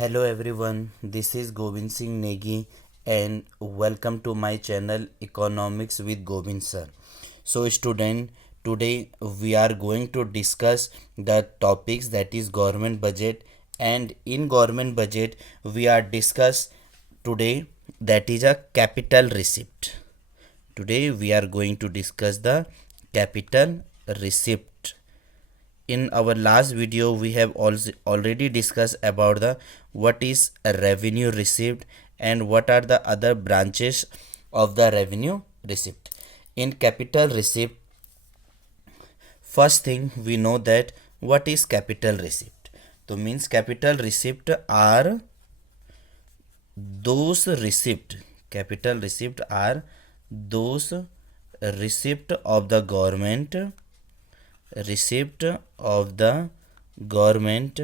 Hello everyone, this is Govind Singh Negi and welcome to my channel Economics with Govind sir. So student, today we are going to discuss the topics that is government budget, and in government budget we are discuss today that is a capital receipt. Today we are going to discuss the capital receipt. In our last video we have also already discussed about the what is a revenue receipt and what are the other branches of the revenue receipt. In capital receipt, first thing we know that what is capital receipt. So means capital receipt are those receipt, capital receipt are those receipt of the government, receipt of the government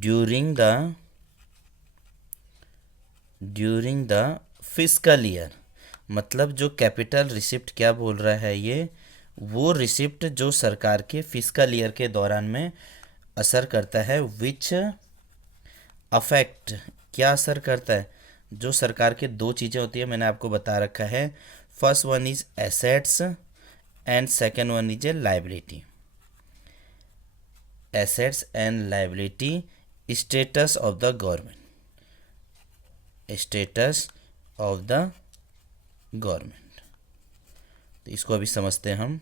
during the fiscal year. मतलब जो capital receipt क्या बोल रहा है ये, वो receipt जो सरकार के फिस्कल ईयर के दौरान में असर करता है. विच अफेक्ट, क्या असर करता है, जो सरकार के दो चीज़ें होती है मैंने आपको बता रखा है. First one is assets and second one is a liability. Assets and liability, status of the government, status of the government. तो इसको अभी समझते हैं हम.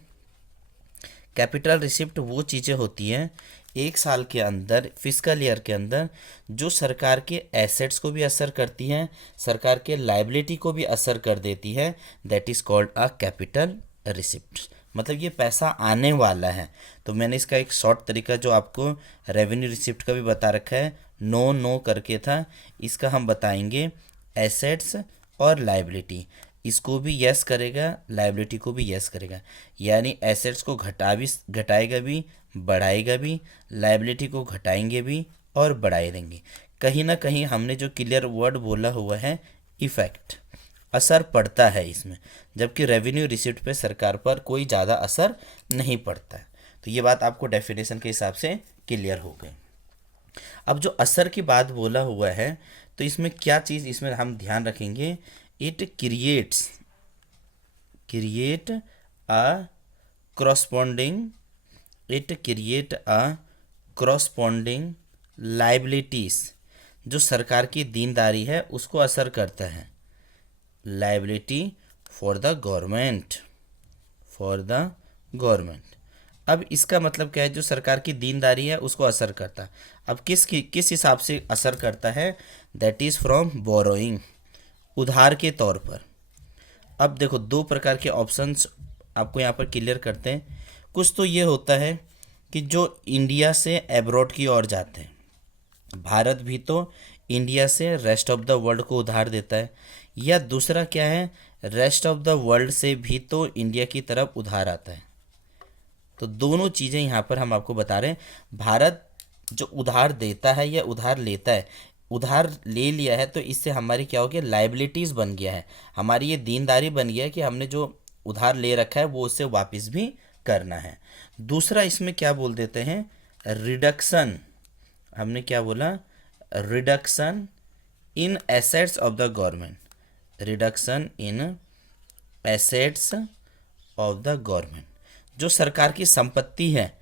कैपिटल रिसिप्ट वो चीज़ें होती हैं एक साल के अंदर, फिस्कल ईयर के अंदर, जो सरकार के एसेट्स को भी असर करती हैं, सरकार के लाइबिलिटी को भी असर कर देती है. That is called a capital receipt. मतलब ये पैसा आने वाला है. तो मैंने इसका एक शॉर्ट तरीका जो आपको रेवेन्यू रिसिप्ट का भी बता रखा है, नो करके था, इसका हम बताएंगे एसेट्स और लाइबिलिटी. इसको भी यस करेगा, लाइबिलिटी को भी यस करेगा. यानी एसेट्स को घटाएगा भी, बढ़ाएगा भी, लाइबिलिटी को घटाएंगे भी और बढ़ाए देंगे. कहीं ना कहीं हमने जो क्लियर वर्ड बोला हुआ है इफ़ेक्ट, असर पड़ता है इसमें, जबकि रेवेन्यू रिसिप्ट पे सरकार पर कोई ज़्यादा असर नहीं पड़ता है. तो ये बात आपको डेफिनेशन के हिसाब से क्लियर हो गई. अब जो असर की बात बोला हुआ है, तो इसमें क्या चीज़ इसमें हम ध्यान रखेंगे. It create a corresponding it create a corresponding liabilities, जो सरकार की देनदारी है उसको असर करता है. लाइबिलिटी फॉर द गवर्नमेंट, अब इसका मतलब क्या है, जो सरकार की देनदारी है उसको असर करता है. अब किस हिसाब से असर करता है, दैट इज़ फ्रॉम बोरोइंग, उधार के तौर पर. अब देखो दो प्रकार के ऑप्शंस आपको यहाँ पर क्लियर करते हैं. कुछ तो ये होता है कि जो इंडिया से एब्रॉड की ओर जाते हैं, भारत भी तो इंडिया से रेस्ट ऑफ द वर्ल्ड को उधार देता है. या दूसरा क्या है, रेस्ट ऑफ द वर्ल्ड से भी तो इंडिया की तरफ उधार आता है. तो दोनों चीज़ें यहाँ पर हम आपको बता रहे हैं. भारत जो उधार देता है या उधार लेता है, उधार ले लिया है तो इससे हमारी क्या हो गया, लाइबिलिटीज़ बन गया है, हमारी ये देनदारी बन गया है कि हमने जो उधार ले रखा है वो उससे वापस भी करना है. दूसरा इसमें क्या बोल देते हैं, रिडक्शन. हमने क्या बोला, reduction in assets of the government, reduction in assets of the government, जो सरकार की संपत्ति है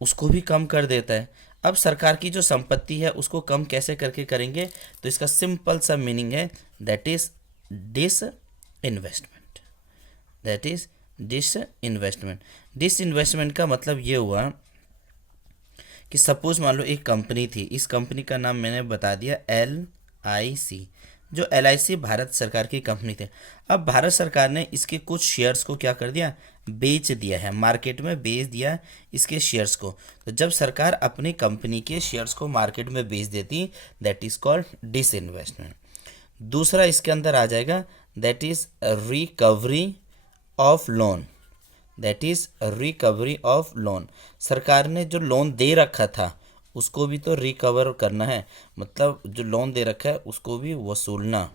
उसको भी कम कर देता है. अब सरकार की जो संपत्ति है उसको कम कैसे करके करेंगे, तो इसका सिंपल सा मीनिंग है that is disinvestment, that is disinvestment. Disinvestment का मतलब ये हुआ कि सपोज मान लो एक कंपनी थी, इस कंपनी का नाम मैंने बता दिया LIC. जो LIC भारत सरकार की कंपनी थी. अब भारत सरकार ने इसके कुछ शेयर्स को क्या कर दिया, बेच दिया है, मार्केट में बेच दिया इसके शेयर्स को. तो जब सरकार अपनी कंपनी के शेयर्स को मार्केट में बेच देती, दैट इज़ कॉल्ड डिसइन्वेस्टमेंट. दूसरा इसके अंदर आ जाएगा, that is recovery of loan, that is recovery of loan. सरकार ने जो लोन दे रखा था उसको भी तो रिकवर करना है, मतलब जो लोन दे रखा है उसको भी वसूलना,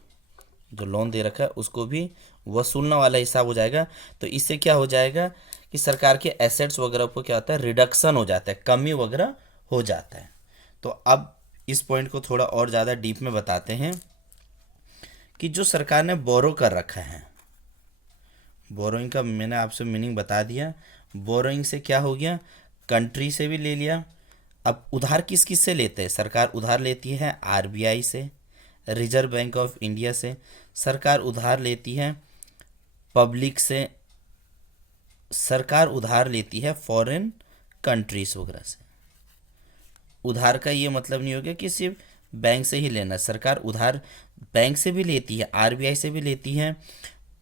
जो लोन दे रखा है उसको भी वसूलना वाला हिसाब हो जाएगा. तो इससे क्या हो जाएगा कि सरकार के एसेट्स वगैरह को क्या होता है, रिडक्शन हो जाता है, कमी वगैरह हो जाता है। तो अब इस पॉइंट को थोड़ा और ज़्यादा डीप में बताते हैं कि जो सरकार ने बोरो कर रखा है, बोरोइंग का मैंने आपसे मीनिंग बता दिया। बोरोइंग से क्या हो गया, कंट्री से भी ले लिया। अब उधार किस किस से लेते हैं, सरकार उधार लेती है आरबीआई से, रिजर्व बैंक ऑफ इंडिया से। सरकार उधार लेती है पब्लिक से, सरकार उधार लेती है फॉरेन कंट्रीज वगैरह से। उधार का ये मतलब नहीं हो गया कि सिर्फ बैंक से ही लेना, सरकार उधार बैंक से भी लेती है, आरबीआई से भी लेती है,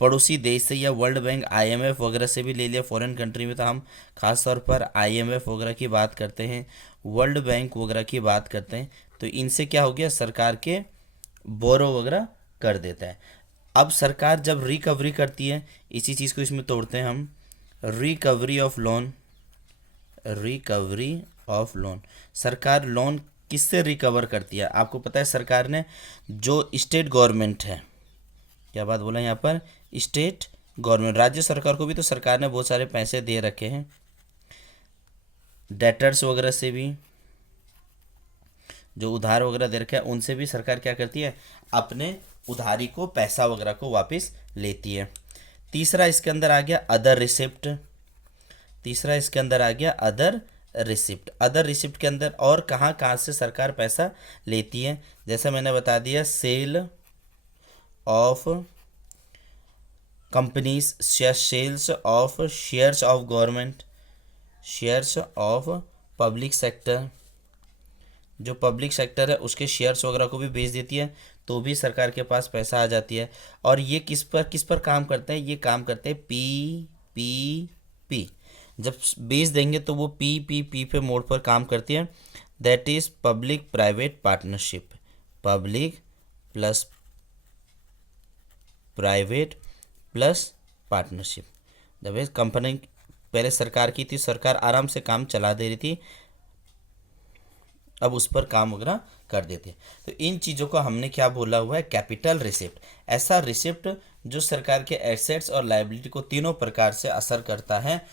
पड़ोसी देश से या वर्ल्ड बैंक आईएमएफ वगैरह से भी ले लिया। फॉरेन कंट्री में तो हम खास तौर पर आईएमएफ वगैरह की बात करते हैं, वर्ल्ड बैंक वगैरह की बात करते हैं। तो इनसे क्या हो गया, सरकार के बोरो वगैरह कर देता है। अब सरकार जब रिकवरी करती है, इसी चीज़ को इसमें तोड़ते हैं हम, recovery of loan, recovery of loan. सरकार लोन किससे रिकवर करती है, आपको पता है सरकार ने जो स्टेट गवर्नमेंट है, क्या बात बोला यहाँ पर, स्टेट गवर्नमेंट, राज्य सरकार को भी तो सरकार ने बहुत सारे पैसे दे रखे हैं, डेटर्स वगैरह से भी, जो उधार वगैरह दे रखे हैं उनसे भी सरकार क्या करती है, अपने उधारी को, पैसा वगैरह को वापस लेती है। तीसरा इसके अंदर आ गया अदर रिसिप्ट, तीसरा इसके अंदर आ गया अदर रिसिप्ट। अदर रिसिप्ट के अंदर और कहाँ कहाँ से सरकार पैसा लेती है, जैसा मैंने बता दिया, sale of companies, sales of shares of government, shares of public sector, जो पब्लिक सेक्टर है उसके शेयर्स वगैरह को भी बेच देती है, तो भी सरकार के पास पैसा आ जाती है। और ये किस पर काम करते हैं, ये काम करते हैं पी। जब बेच देंगे तो वो पी पे मोड पर काम करती है, that is public private partnership, public plus private plus partnership. जब ये कंपनी पहले सरकार की थी, सरकार आराम से काम चला दे रही थी, अब उस पर काम वगैरह कर देते। तो इन चीज़ों को हमने क्या बोला हुआ है, कैपिटल रिसिप्ट। ऐसा रिसिप्ट जो सरकार के एसेट्स और लायबिलिटी को तीनों प्रकार से असर करता है,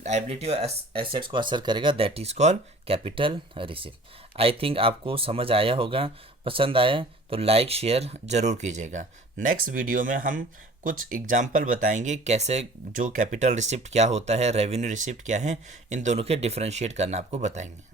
लायबिलिटी और एसेट्स को असर करेगा, that is called capital receipt. I think आपको समझ आया होगा। पसंद आया तो लाइक शेयर ज़रूर कीजिएगा। नेक्स्ट वीडियो में हम कुछ एग्जाम्पल बताएंगे कैसे जो कैपिटल रिसिप्ट क्या होता है, रेवेन्यू रिसिप्ट क्या है, इन दोनों के डिफरेंशिएट करना आपको बताएंगे।